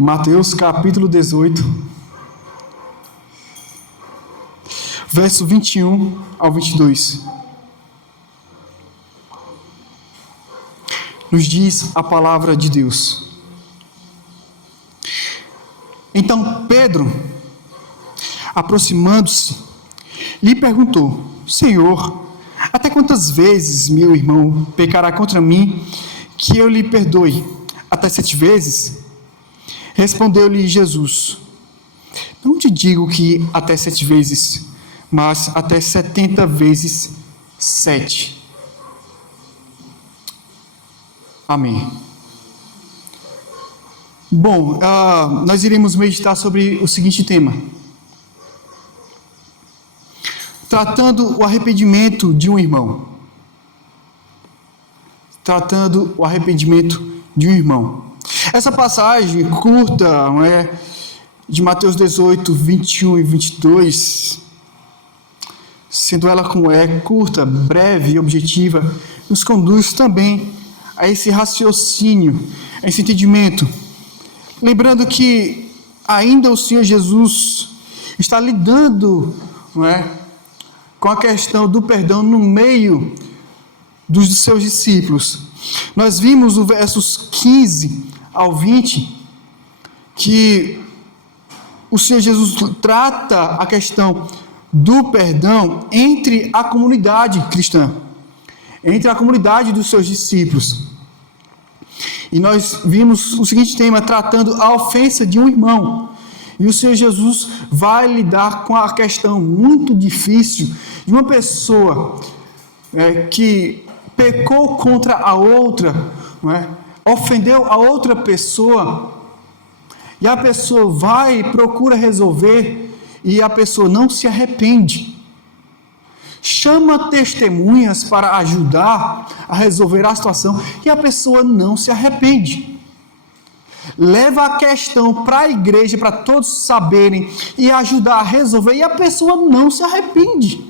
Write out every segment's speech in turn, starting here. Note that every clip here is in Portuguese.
Mateus capítulo 18, verso 21 ao 22. Nos diz a palavra de Deus. Então Pedro, aproximando-se, lhe perguntou: Senhor, até quantas vezes meu irmão pecará contra mim, que eu lhe perdoe? Até 7 vezes? Respondeu-lhe Jesus: não te digo que até 7 vezes, mas até 70 vezes 7. Amém. Bom, nós iremos meditar sobre o seguinte tema: tratando o arrependimento de um irmão. Tratando o arrependimento de um irmão. Essa passagem curta, não é, de Mateus 18, 21 e 22, sendo ela como é, curta, breve e objetiva, nos conduz também a esse raciocínio, a esse entendimento. Lembrando que ainda o Senhor Jesus está lidando, não é, com a questão do perdão no meio dos seus discípulos. Nós vimos no versos 15 ao 20 que o Senhor Jesus trata a questão do perdão entre a comunidade cristã, entre a comunidade dos seus discípulos. E nós vimos o seguinte tema, tratando a ofensa de um irmão. E o Senhor Jesus vai lidar com a questão muito difícil de uma pessoa que pecou contra a outra, não é? Ofendeu a outra pessoa, e a pessoa vai e procura resolver, e a pessoa não se arrepende. Chama testemunhas para ajudar a resolver a situação, e a pessoa não se arrepende. Leva a questão para a igreja, para todos saberem, e ajudar a resolver, e a pessoa não se arrepende.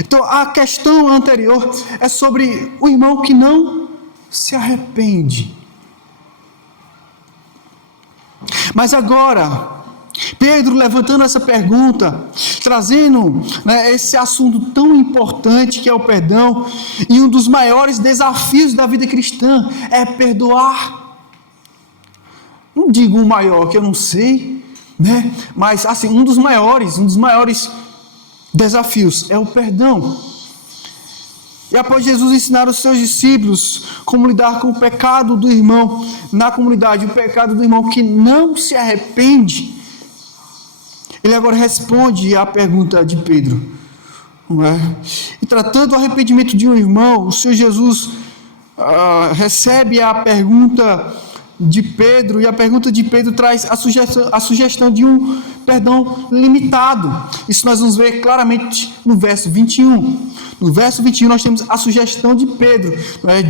Então, a questão anterior é sobre o irmão que não se arrepende. Mas agora, Pedro levantando essa pergunta, trazendo, esse assunto tão importante que é o perdão, e um dos maiores desafios da vida cristã é perdoar. Não digo o maior, que eu não sei, mas assim, um dos maiores desafios é o perdão. E após Jesus ensinar os seus discípulos como lidar com o pecado do irmão na comunidade, o pecado do irmão que não se arrepende, ele agora responde à pergunta de Pedro, não é? E tratando o arrependimento de um irmão, o Senhor Jesus recebe a pergunta de Pedro, e a pergunta de Pedro traz a sugestão de um perdão limitado. Isso nós vamos ver claramente no verso 21. No verso 21 nós temos a sugestão de Pedro,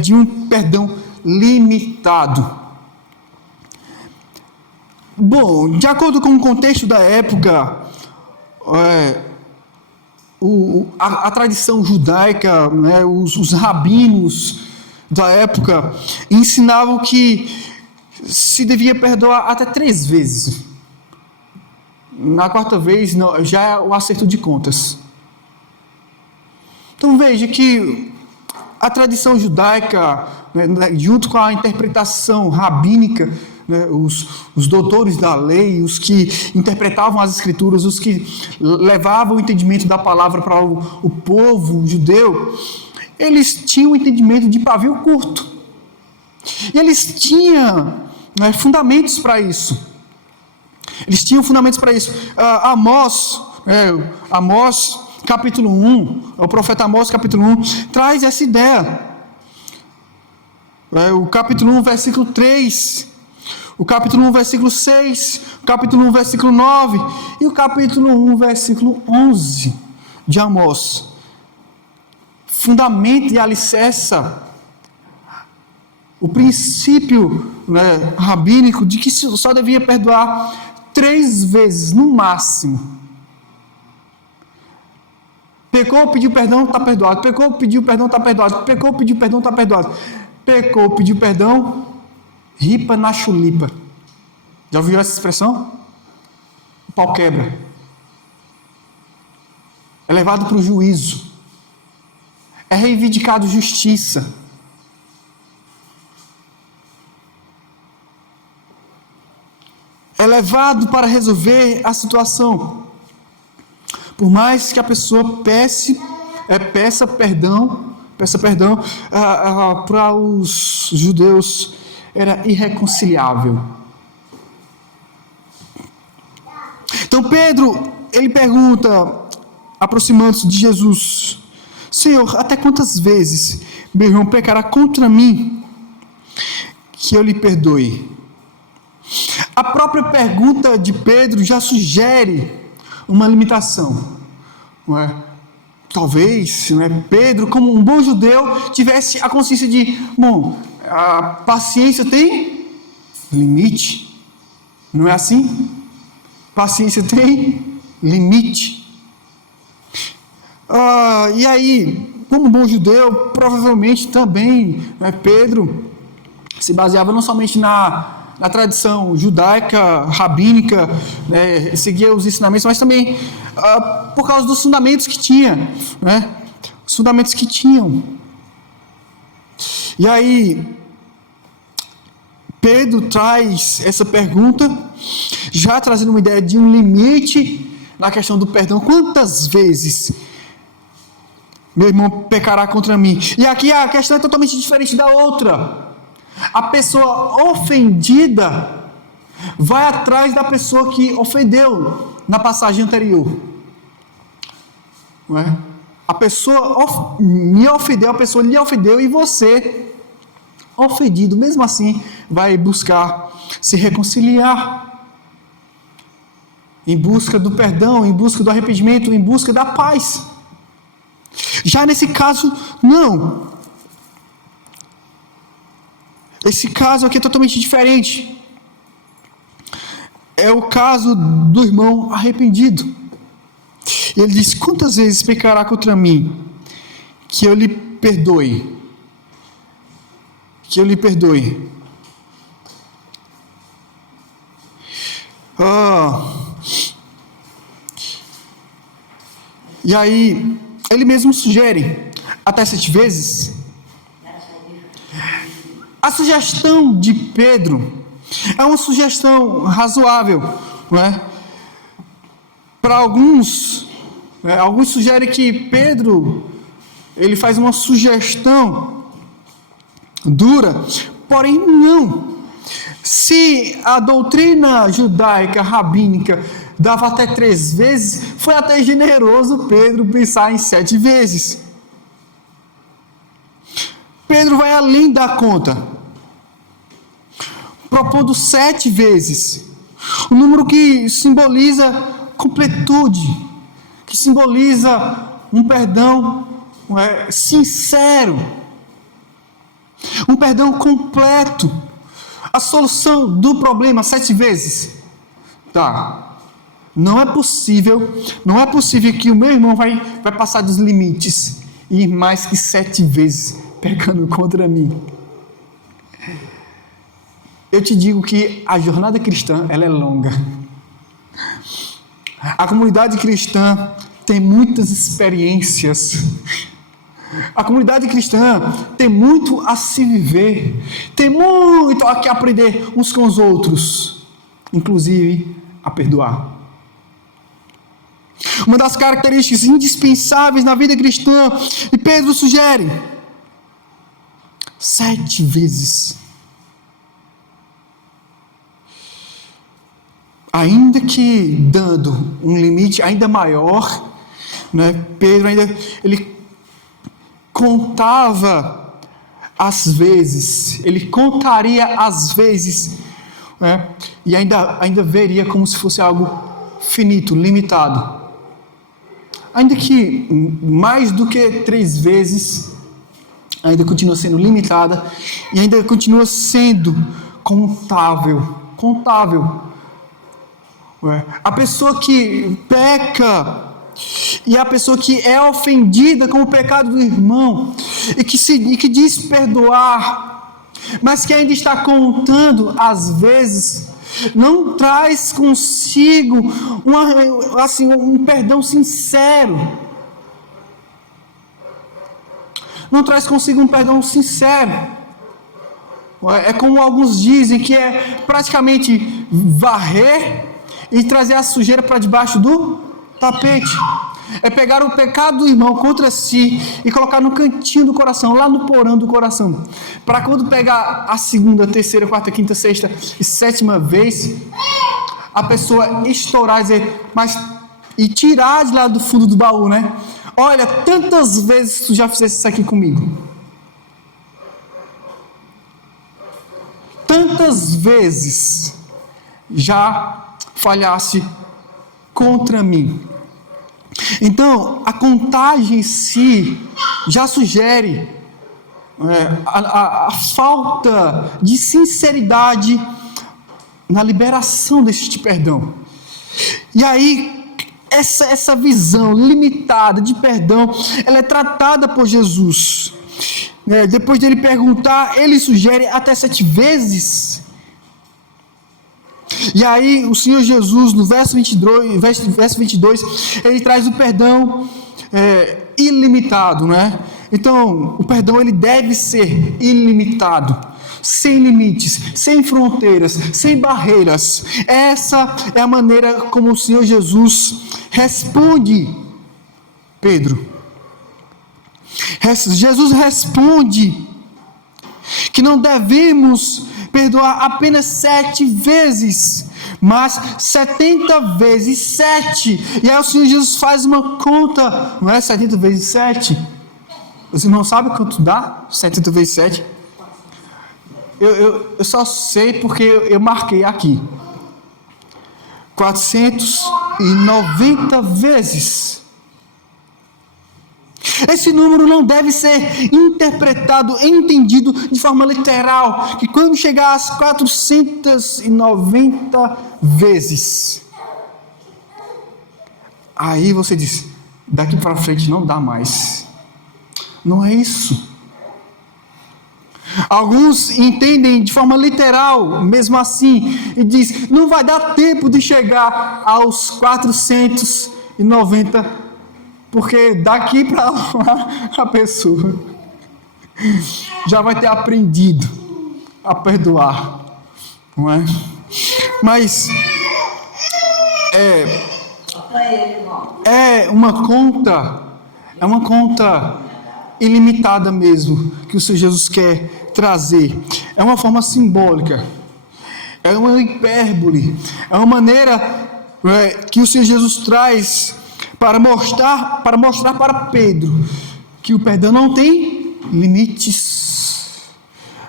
de um perdão limitado. Bom, de acordo com o contexto da época, a tradição judaica, os rabinos da época ensinavam que se devia perdoar até 3 vezes. Na 4ª vez já é o acerto de contas. Então veja que a tradição judaica, junto com a interpretação rabínica, os doutores da lei, os que interpretavam as escrituras, os que levavam o entendimento da palavra para o povo judeu, eles tinham o entendimento de pavio curto. E eles tinham fundamentos para isso. Eles tinham fundamentos para isso. Amós, capítulo 1, o profeta Amós, capítulo 1, traz essa ideia. O capítulo 1, versículo 3, o capítulo 1, versículo 6, o capítulo 1, versículo 9, e o capítulo 1, versículo 11 de Amós. Fundamenta e alicerça o princípio rabínico de que só devia perdoar 3 vezes, no máximo. Pecou, pediu perdão, está perdoado. Pecou, pediu perdão, está perdoado. Pecou, pediu perdão, está perdoado. Pecou, pediu perdão, ripa na chulipa. Já ouviu essa expressão? O pau quebra. É levado para o juízo. É reivindicado justiça. É levado para resolver a situação. Por mais que a pessoa peça perdão para os judeus, era irreconciliável. Então Pedro, ele pergunta, aproximando-se de Jesus: Senhor, até quantas vezes meu irmão pecará contra mim que eu lhe perdoe? A própria pergunta de Pedro já sugere uma limitação, não é? Talvez, não é, Pedro, como um bom judeu, tivesse a consciência de, bom, a paciência tem limite, não é assim? Paciência tem limite. E aí, como bom judeu, provavelmente também, né, Pedro se baseava não somente na tradição judaica, rabínica, né, seguia os ensinamentos, mas também por causa dos fundamentos que tinha, né? Os fundamentos que tinham. E aí, Pedro traz essa pergunta, já trazendo uma ideia de um limite na questão do perdão. Quantas vezes meu irmão pecará contra mim? E aqui a questão é totalmente diferente da outra. A pessoa ofendida vai atrás da pessoa que ofendeu na passagem anterior. Não é? A pessoa me ofendeu, a pessoa lhe ofendeu, e você, ofendido, mesmo assim, vai buscar se reconciliar, em busca do perdão, em busca do arrependimento, em busca da paz. Já nesse caso, não. Esse caso aqui é totalmente diferente. É o caso do irmão arrependido. Ele diz: quantas vezes pecará contra mim que eu lhe perdoe? Que eu lhe perdoe. E aí, ele mesmo sugere até 7 vezes. A sugestão de Pedro é uma sugestão razoável, não é? Para alguns sugerem que Pedro, ele faz uma sugestão dura, porém não. Se a doutrina judaica rabínica dava até 3 vezes, foi até generoso Pedro pensar em 7 vezes. Pedro vai além da conta, propondo 7 vezes, um número que simboliza completude, que simboliza um perdão sincero, um perdão completo, a solução do problema 7 vezes. Tá, não é possível que o meu irmão vai passar dos limites e ir mais que 7 vezes pecando contra mim. Eu te digo que a jornada cristã, ela é longa. A comunidade cristã tem muitas experiências. A comunidade cristã tem muito a se viver, tem muito a que aprender uns com os outros, inclusive a perdoar. Uma das características indispensáveis na vida cristã, e Pedro sugere, 7 vezes. Ainda que dando um limite ainda maior, né, Pedro ele contava as vezes, ele contaria as vezes, né, e ainda veria como se fosse algo finito, limitado. Ainda que mais do que 3 vezes, ainda continua sendo limitada e ainda continua sendo contável. A pessoa que peca e a pessoa que é ofendida com o pecado do irmão e que diz perdoar, mas que ainda está contando, às vezes, não traz consigo um perdão sincero. Não traz consigo um perdão sincero. É como alguns dizem, que é praticamente varrer e trazer a sujeira para debaixo do tapete. É pegar o pecado do irmão contra si e colocar no cantinho do coração, lá no porão do coração. Para quando pegar a segunda, terceira, quarta, quinta, sexta e sétima vez, a pessoa estourar e tirar de lá do fundo do baú, né? Olha, tantas vezes tu já fizeste isso aqui comigo. Tantas vezes já falhasse contra mim. Então, a contagem em si já sugere a falta de sinceridade na liberação deste perdão. E aí, essa visão limitada de perdão, ela é tratada por Jesus. Depois dele perguntar, ele sugere até 7 vezes. E aí o Senhor Jesus, no verso 22, ele traz o perdão ilimitado, né? Então, o perdão ele deve ser ilimitado, sem limites, sem fronteiras, sem barreiras. Essa é a maneira como o Senhor Jesus responde Pedro. Jesus responde que não devemos perdoar apenas 7 vezes, mas 70 vezes 7. E aí o Senhor Jesus faz uma conta, não é 70 vezes 7? Os irmãos sabem quanto dá 70 vezes 7? Eu só sei porque eu marquei aqui. 490 vezes. Esse número não deve ser interpretado, entendido de forma literal, que quando chegar às 490 vezes, aí você diz, daqui para frente não dá mais. Não é isso. Alguns entendem de forma literal, mesmo assim, e diz, não vai dar tempo de chegar aos 490 vezes. Porque daqui para lá a pessoa já vai ter aprendido a perdoar, não é? Mas é uma conta ilimitada mesmo que o Senhor Jesus quer trazer. É uma forma simbólica, é uma hipérbole, é uma maneira que o Senhor Jesus traz para mostrar para Pedro que o perdão não tem limites.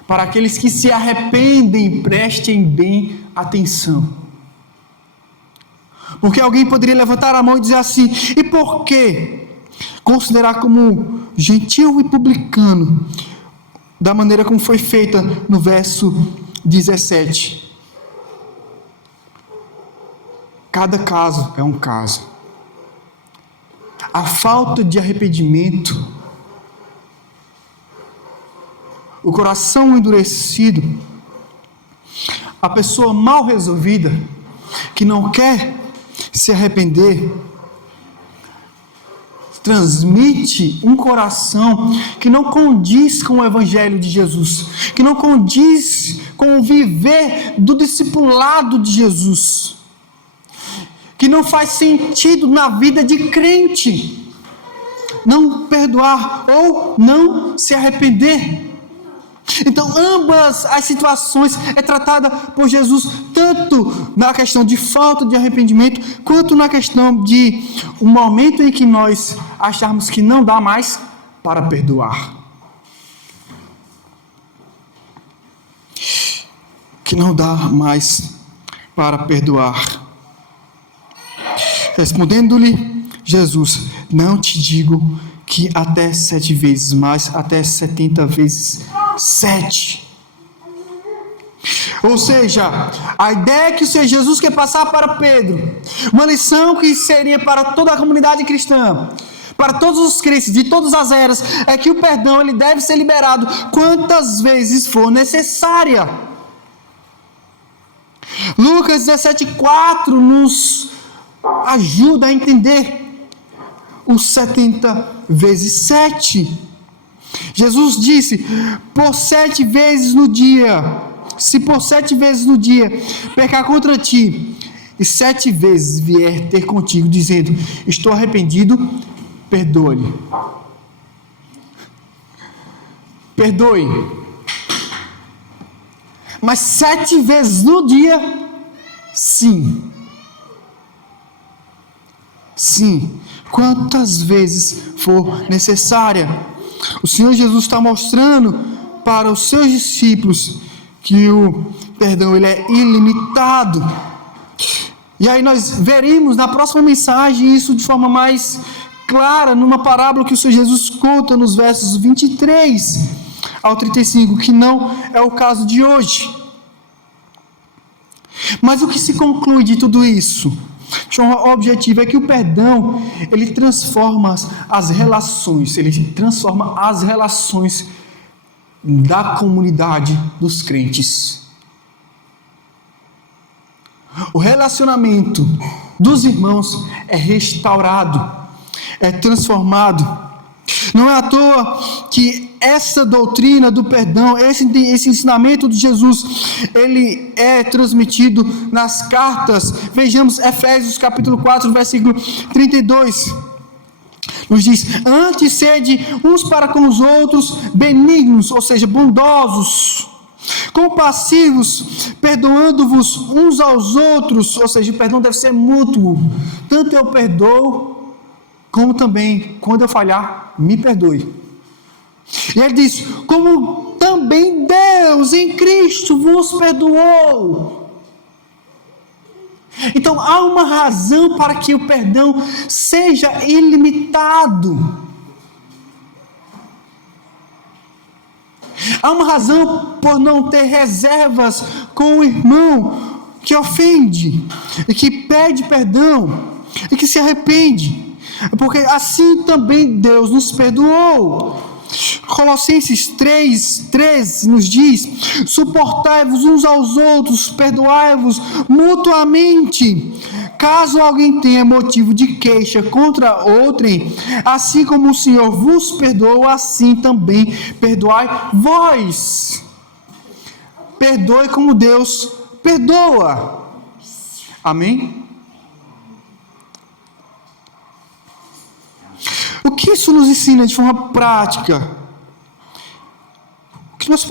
Para aqueles que se arrependem, prestem bem atenção. Porque alguém poderia levantar a mão e dizer assim, e por que considerar como gentil e publicano, da maneira como foi feita no verso 17? Cada caso é um caso. A falta de arrependimento, o coração endurecido, a pessoa mal resolvida, que não quer se arrepender, transmite um coração que não condiz com o Evangelho de Jesus, que não condiz com o viver do discipulado de Jesus, que não faz sentido na vida de crente, não perdoar ou não se arrepender. Então, ambas as situações é tratada por Jesus, tanto na questão de falta de arrependimento, quanto na questão de um momento em que nós acharmos que não dá mais para perdoar. Que não dá mais para perdoar. Respondendo-lhe Jesus, não te digo que até 7 vezes, mas até 70 vezes 7. Ou seja, a ideia é que o Senhor Jesus quer passar para Pedro uma lição que seria para toda a comunidade cristã, para todos os crentes de todas as eras é que o perdão ele deve ser liberado quantas vezes for necessária. Lucas 17,4 nos ajuda a entender os 70 vezes 7. Jesus disse: por 7 vezes no dia, se por 7 vezes no dia pecar contra ti, e 7 vezes vier ter contigo, dizendo: estou arrependido, perdoe-lhe. Perdoe. Mas 7 vezes no dia, sim. Sim. Quantas vezes for necessária. O Senhor Jesus está mostrando para os seus discípulos que o perdão ele é ilimitado. E aí nós veremos na próxima mensagem isso de forma mais clara, numa parábola que o Senhor Jesus conta nos versos 23 ao 35, que não é o caso de hoje. Mas o que se conclui de tudo isso? O objetivo é que o perdão, ele transforma as relações, da comunidade dos crentes. O relacionamento dos irmãos é restaurado, é transformado. Não é à toa que essa doutrina do perdão, esse ensinamento de Jesus, ele é transmitido nas cartas. Vejamos Efésios capítulo 4, versículo 32. Nos diz: antes sede uns para com os outros benignos, ou seja, bondosos, compassivos, perdoando-vos uns aos outros, ou seja, o perdão deve ser mútuo. Tanto eu perdoo, como também, quando eu falhar, me perdoe. E ele diz: como também Deus em Cristo vos perdoou. Então há uma razão para que o perdão seja ilimitado. Há uma razão por não ter reservas com o irmão que ofende e que pede perdão e que se arrepende. Porque assim também Deus nos perdoou. Colossenses 3:13 nos diz: suportai-vos uns aos outros, perdoai-vos mutuamente, caso alguém tenha motivo de queixa contra outrem, assim como o Senhor vos perdoou, assim também perdoai vós. Perdoe como Deus perdoa. Amém? O que isso nos ensina de forma prática? O que nós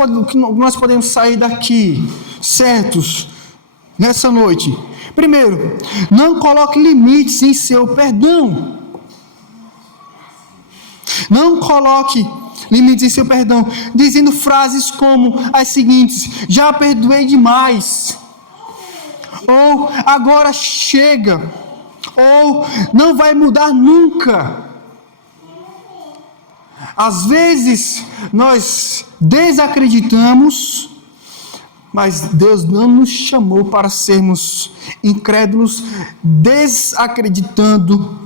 podemos sair daqui certos nessa noite? Primeiro, não coloque limites em seu perdão. Não coloque limites em seu perdão, dizendo frases como as seguintes: já perdoei demais, ou agora chega, ou não vai mudar nunca. Às vezes nós desacreditamos, mas Deus não nos chamou para sermos incrédulos, desacreditando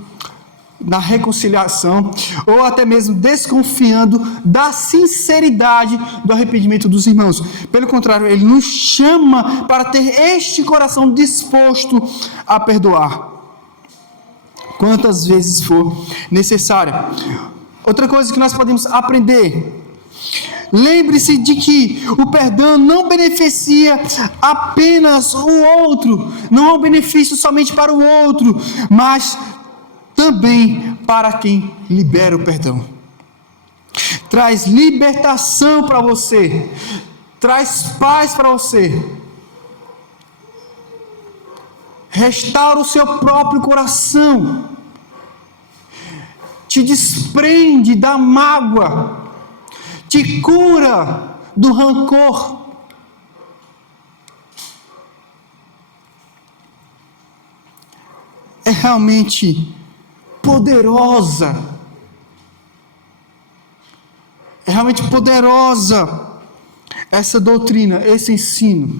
na reconciliação, ou até mesmo desconfiando da sinceridade do arrependimento dos irmãos. Pelo contrário, Ele nos chama para ter este coração disposto a perdoar, quantas vezes for necessário. Outra coisa que nós podemos aprender: lembre-se de que o perdão não beneficia apenas o outro, não é um benefício somente para o outro, mas também para quem libera o perdão. Traz libertação para você, traz paz para você, restaura o seu próprio coração, te desprende da mágoa, te cura do rancor. É realmente poderosa. É realmente poderosa essa doutrina, esse ensino.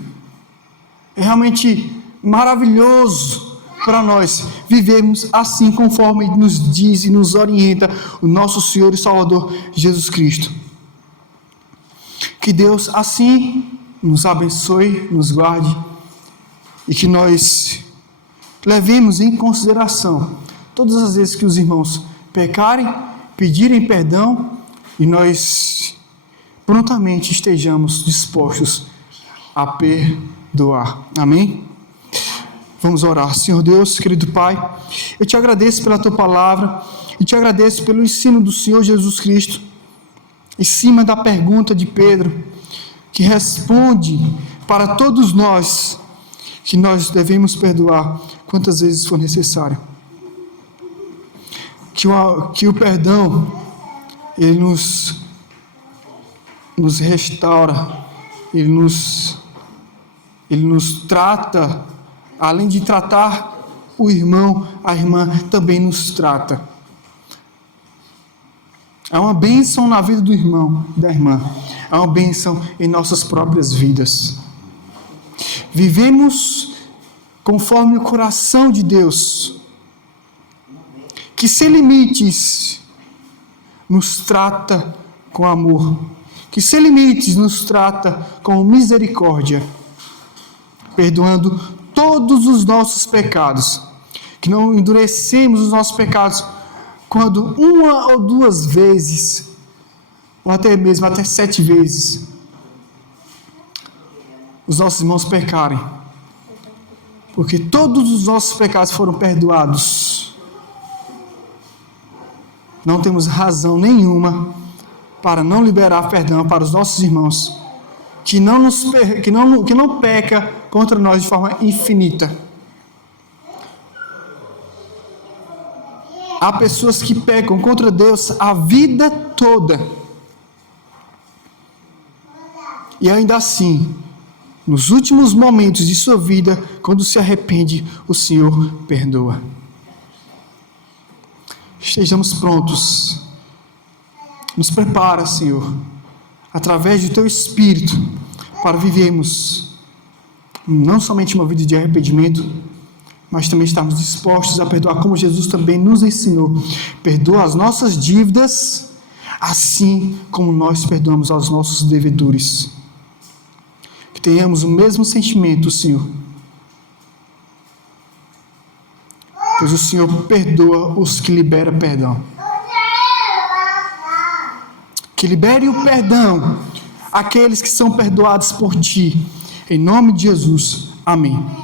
É realmente maravilhoso para nós vivermos assim conforme nos diz e nos orienta o nosso Senhor e Salvador Jesus Cristo. Que Deus assim nos abençoe, nos guarde e que nós levemos em consideração todas as vezes que os irmãos pecarem, pedirem perdão e nós prontamente estejamos dispostos a perdoar. Amém? Vamos orar. Senhor Deus, querido Pai, eu te agradeço pela tua palavra e te agradeço pelo ensino do Senhor Jesus Cristo em cima da pergunta de Pedro, que responde para todos nós que nós devemos perdoar quantas vezes for necessário. Que o perdão ele nos restaura, ele nos trata, além de tratar o irmão, a irmã também nos trata. É uma bênção na vida do irmão, da irmã. É uma bênção em nossas próprias vidas. Vivemos conforme o coração de Deus, que sem limites nos trata com amor, que sem limites nos trata com misericórdia, perdoando todos os nossos pecados, que não endurecemos os nossos pecados quando uma ou duas vezes, ou até mesmo até 7 vezes, os nossos irmãos pecarem, porque todos os nossos pecados foram perdoados. Não temos razão nenhuma para não liberar perdão para os nossos irmãos que não peca contra nós de forma infinita. Há pessoas que pecam contra Deus a vida toda. E ainda assim, nos últimos momentos de sua vida, quando se arrepende, o Senhor perdoa. Estejamos prontos. Nos prepara, Senhor, através do Teu Espírito, para vivermos não somente uma vida de arrependimento, mas também estarmos dispostos a perdoar, como Jesus também nos ensinou. Perdoa as nossas dívidas, assim como nós perdoamos aos nossos devedores. Que tenhamos o mesmo sentimento, Senhor, pois o Senhor perdoa os que liberam perdão. Que libere o perdão àqueles que são perdoados por Ti. Em nome de Jesus. Amém.